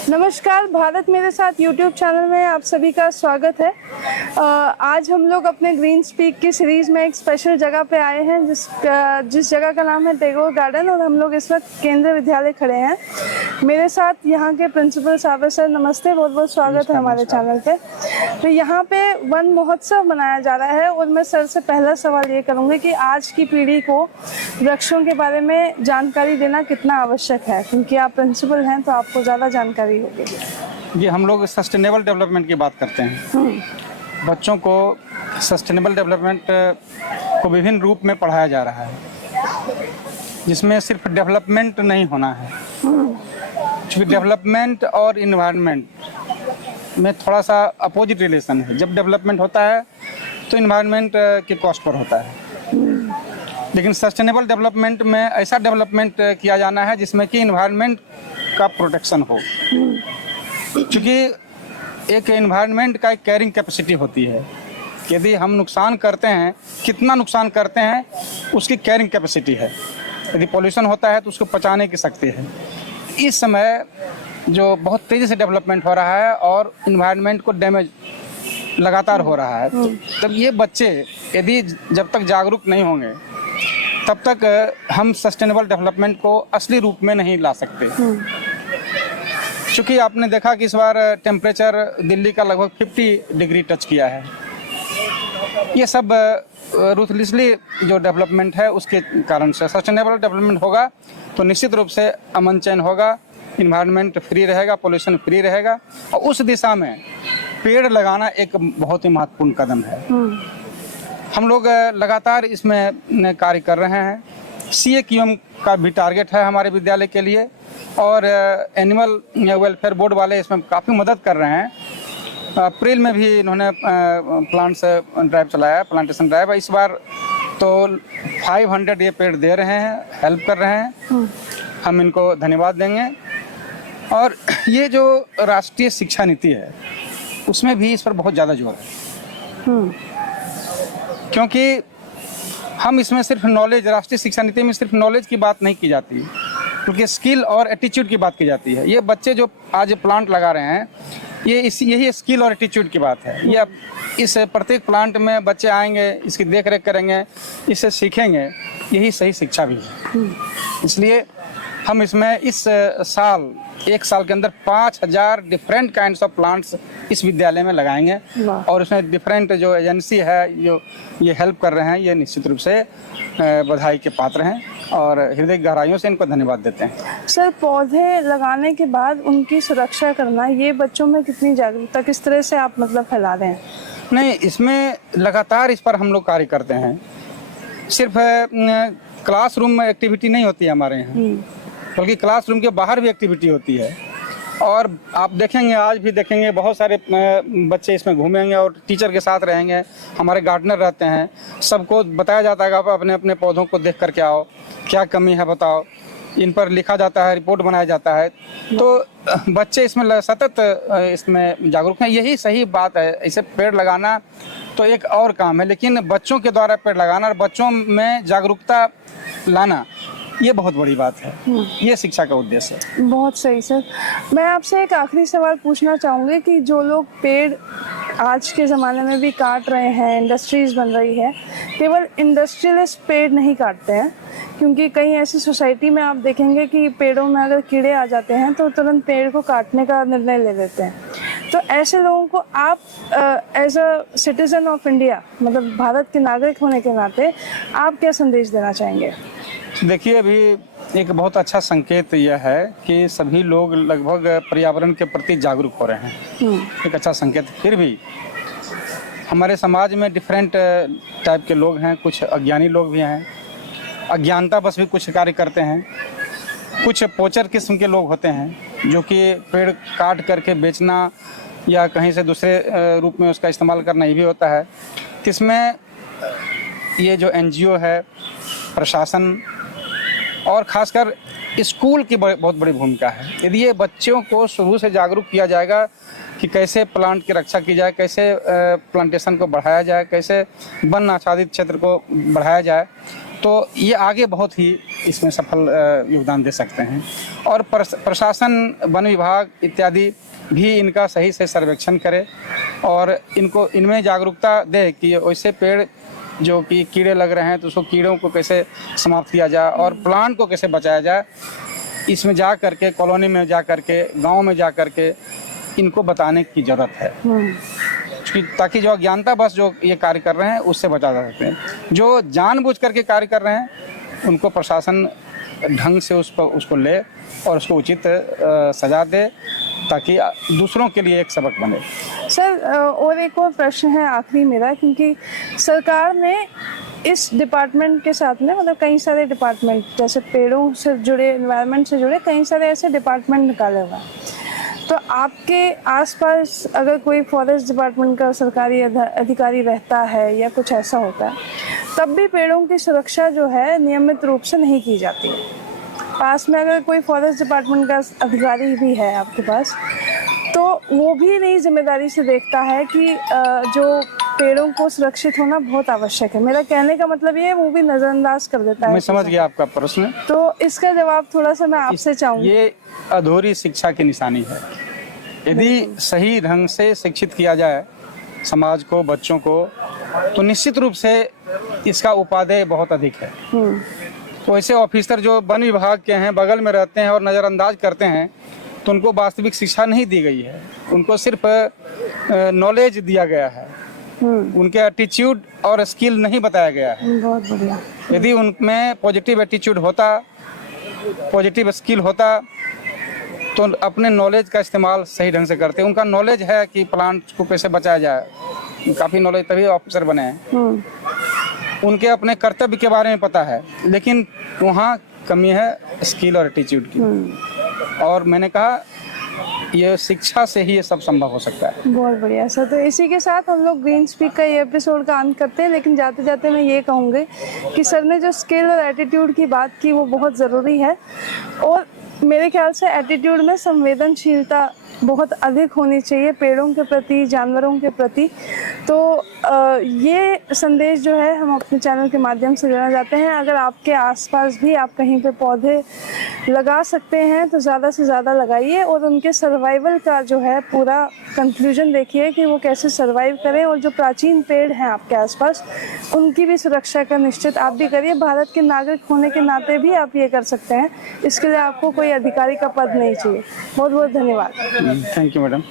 नमस्कार, भारत मेरे साथ यूट्यूब चैनल में आप सभी का स्वागत है। आज हम लोग अपने ग्रीन स्पीक की सीरीज़ में एक स्पेशल जगह पे आए हैं जिस जगह का नाम है टैगोर गार्डन, और हम लोग इस वक्त केंद्रीय विद्यालय खड़े हैं। मेरे साथ यहाँ के प्रिंसिपल साहब है। सर नमस्ते, बहुत बहुत स्वागत है हमारे चैनल पे। तो यहाँ पे वन महोत्सव मनाया जा रहा है और मैं सर से पहला सवाल ये करूँगी कि आज की पीढ़ी को वृक्षों के बारे में जानकारी देना कितना आवश्यक है, क्योंकि आप प्रिंसिपल हैं तो आपको ज़्यादा जानकारी होगी। ये हम लोग सस्टेनेबल डेवलपमेंट की बात करते हैं। बच्चों को सस्टेनेबल डेवलपमेंट को विभिन्न रूप में पढ़ाया जा रहा है, जिसमें सिर्फ डेवलपमेंट नहीं होना है, क्योंकि डेवलपमेंट और इन्वायरमेंट में थोड़ा सा अपोजिट रिलेशन है। जब डेवलपमेंट होता है तो इन्वायरमेंट के कॉस्ट पर होता है, लेकिन सस्टेनेबल डेवलपमेंट में ऐसा डेवलपमेंट किया जाना है जिसमें कि इन्वायरमेंट का प्रोटेक्शन हो, क्योंकि एक इन्वायरमेंट का एक कैरिंग कैपेसिटी होती है। यदि हम नुकसान करते हैं, कितना नुकसान करते हैं उसकी कैरिंग कैपेसिटी है। यदि पॉल्यूशन होता है तो उसको पचाने की शक्ति है। इस समय जो बहुत तेज़ी से डेवलपमेंट हो रहा है और इन्वायरमेंट को डैमेज लगातार हो रहा है, तब ये बच्चे यदि जब तक जागरूक नहीं होंगे तब तक हम सस्टेनेबल डेवलपमेंट को असली रूप में नहीं ला सकते। क्योंकि आपने देखा कि इस बार टेम्परेचर दिल्ली का लगभग 50 डिग्री टच किया है। ये सब रूथलेसली जो डेवलपमेंट है उसके कारण से। सस्टेनेबल डेवलपमेंट होगा तो निश्चित रूप से अमन चैन होगा, इन्वायरमेंट फ्री रहेगा, पोल्यूशन फ्री रहेगा, और उस दिशा में पेड़ लगाना एक बहुत ही महत्वपूर्ण कदम है। हम लोग लगातार इसमें कार्य कर रहे हैं। CAQM का भी टारगेट है हमारे विद्यालय के लिए, और एनिमल वेलफेयर बोर्ड वाले इसमें काफ़ी मदद कर रहे हैं। अप्रैल में भी इन्होंने प्लांट्स ड्राइव चलाया, प्लांटेशन ड्राइव। इस बार तो 500 ये पेड़ दे रहे हैं, हेल्प कर रहे हैं। हम इनको धन्यवाद देंगे। और ये जो राष्ट्रीय शिक्षा नीति है उसमें भी इस पर बहुत ज़्यादा जोर है, क्योंकि हम इसमें सिर्फ नॉलेज, राष्ट्रीय शिक्षा नीति में सिर्फ नॉलेज की बात नहीं की जाती, क्योंकि स्किल और एटीट्यूड की बात की जाती है। ये बच्चे जो आज प्लांट लगा रहे हैं, यही स्किल और एटीट्यूड की बात है। ये अब इस प्रत्येक प्लांट में बच्चे आएंगे, इसकी देख रेख करेंगे, इससे सीखेंगे, यही सही शिक्षा भी है। इसलिए हम इसमें इस साल, एक साल के अंदर 5000 डिफरेंट काइंड्स ऑफ प्लांट्स इस विद्यालय में लगाएंगे, और उसमें डिफरेंट जो एजेंसी है जो ये हेल्प कर रहे हैं, ये निश्चित रूप से बधाई के पात्र हैं और हृदय गहराइयों से इनको धन्यवाद देते हैं। सर, पौधे लगाने के बाद उनकी सुरक्षा करना, ये बच्चों में कितनी जागरूकता, किस तरह से आप मतलब फैला रहे हैं? नहीं, इसमें लगातार इस पर हम लोग कार्य करते हैं। सिर्फ क्लासरूम में एक्टिविटी नहीं होती है हमारे यहाँ, बल्कि क्लासरूम के बाहर भी एक्टिविटी होती है। और आप देखेंगे, आज भी देखेंगे, बहुत सारे बच्चे इसमें घूमेंगे और टीचर के साथ रहेंगे। हमारे गार्डनर रहते हैं, सबको बताया जाता है कि आप अपने अपने पौधों को देख करके आओ, क्या कमी है बताओ। इन पर लिखा जाता है, रिपोर्ट बनाया जाता है। तो बच्चे इसमें सतत इसमें जागरूक हैं। यही सही बात है। ऐसे पेड़ लगाना तो एक और काम है, लेकिन बच्चों के द्वारा पेड़ लगाना और बच्चों में जागरूकता लाना, ये बहुत बड़ी बात है। ये शिक्षा का उद्देश्य है। बहुत सही सर। मैं आपसे एक आखिरी सवाल पूछना चाहूँगी कि जो लोग पेड़ आज के ज़माने में भी काट रहे हैं, इंडस्ट्रीज़ बन रही है, केवल इंडस्ट्रियलिस्ट पेड़ नहीं काटते हैं, क्योंकि कई ऐसी सोसाइटी में आप देखेंगे कि पेड़ों में अगर कीड़े आ जाते हैं तो तुरंत पेड़ को काटने का निर्णय ले लेते हैं। तो ऐसे लोगों को आप as a citizen of India, मतलब भारत के नागरिक होने के नाते, आप क्या संदेश देना चाहेंगे? देखिए, अभी एक बहुत अच्छा संकेत यह है कि सभी लोग लगभग पर्यावरण के प्रति जागरूक हो रहे हैं। एक अच्छा संकेत। फिर भी हमारे समाज में डिफरेंट टाइप के लोग हैं। कुछ अज्ञानी लोग भी हैं, अज्ञानता बस भी कुछ कार्य करते हैं। कुछ पोचर किस्म के लोग होते हैं जो कि पेड़ काट करके बेचना या कहीं से दूसरे रूप में उसका इस्तेमाल करना ये भी होता है। इसमें ये जो NGO है, प्रशासन और ख़ासकर स्कूल की बहुत बड़ी भूमिका है। यदि ये बच्चों को शुरू से जागरूक किया जाएगा कि कैसे प्लांट की रक्षा की जाए, कैसे प्लांटेशन को बढ़ाया जाए, कैसे वन आच्छादित क्षेत्र को बढ़ाया जाए, तो ये आगे बहुत ही इसमें सफल योगदान दे सकते हैं। और प्रशासन, वन विभाग इत्यादि भी इनका सही से सर्वेक्षण करे और इनको इनमें जागरूकता दे कि वैसे पेड़ जो कि कीड़े लग रहे हैं तो उसको कीड़ों को कैसे समाप्त किया जाए और प्लांट को कैसे बचाया जाए। इसमें जा करके, कॉलोनी में जा करके, गांव में जा करके इनको बताने की ज़रूरत है ताकि जो अज्ञानता बस जो ये कार्य कर रहे हैं उससे बचा जा सकते हैं। जो जानबूझ करके कार्य कर रहे हैं उनको प्रशासन ढंग से उसको ले और उसको उचित सजा दे ताकि दूसरों के लिए एक सबक बने। सर और एक और प्रश्न है आखिरी मेरा, क्योंकि सरकार ने इस डिपार्टमेंट के साथ में मतलब कई सारे डिपार्टमेंट जैसे पेड़ों से जुड़े, एनवायरनमेंट से जुड़े कई सारे ऐसे डिपार्टमेंट निकाले हुए हैं। तो आपके आसपास अगर कोई फॉरेस्ट डिपार्टमेंट का सरकारी अधिकारी रहता है या कुछ ऐसा होता है, तब भी पेड़ों की सुरक्षा जो है नियमित रूप से नहीं की जाती है। पास में अगर कोई फॉरेस्ट डिपार्टमेंट का अधिकारी भी है आपके पास, तो वो भी नई जिम्मेदारी से देखता है कि जो पेड़ों को सुरक्षित होना बहुत आवश्यक है। मेरा कहने का मतलब ये है वो भी नज़रअंदाज कर देता है। मैं समझ गया आपका प्रश्न। तो इसका जवाब थोड़ा सा मैं आपसे चाहूँगी। ये अधूरी शिक्षा की निशानी है। यदि सही ढंग से शिक्षित किया जाए समाज को, बच्चों को, तो निश्चित रूप से इसका उपादेय बहुत अधिक है। तो ऐसे ऑफिसर जो वन विभाग के हैं, बगल में रहते हैं और नज़रअंदाज करते हैं, तो उनको वास्तविक शिक्षा नहीं दी गई है। उनको सिर्फ नॉलेज दिया गया है, उनके एटीट्यूड और स्किल नहीं बताया गया है। बहुत बढ़िया। यदि उनमें पॉजिटिव एटीट्यूड होता, पॉजिटिव स्किल होता, तो अपने नॉलेज का इस्तेमाल सही ढंग से करते। उनका नॉलेज है कि प्लांट को कैसे बचाया जाए, काफ़ी नॉलेज, तभी ऑफिसर बने हैं। उनके अपने कर्तव्य के बारे में पता है, लेकिन वहाँ कमी है स्किल और एटीट्यूड की। और मैंने कहा ये शिक्षा से ही ये सब संभव हो सकता है। बहुत बढ़िया सर। तो इसी के साथ हम लोग ग्रीन स्पीक का ये एपिसोड का अंत करते हैं, लेकिन जाते जाते मैं ये कहूँगी कि सर ने जो स्किल और एटीट्यूड की बात की वो बहुत ज़रूरी है। और मेरे ख्याल से एटीट्यूड में संवेदनशीलता बहुत अधिक होनी चाहिए पेड़ों के प्रति, जानवरों के प्रति। तो ये संदेश जो है हम अपने चैनल के माध्यम से देना चाहते हैं। अगर आपके आसपास भी आप कहीं पे पौधे लगा सकते हैं तो ज़्यादा से ज़्यादा लगाइए और उनके सर्वाइवल का जो है पूरा कंक्लूजन देखिए कि वो कैसे सर्वाइव करें। और जो प्राचीन पेड़ हैं आपके आसपास उनकी भी सुरक्षा का निश्चित आप भी करिए। भारत के नागरिक होने के नाते भी आप ये कर सकते हैं। इसके लिए आपको कोई अधिकारी का पद नहीं चाहिए। बहुत बहुत धन्यवाद। Thank you madam.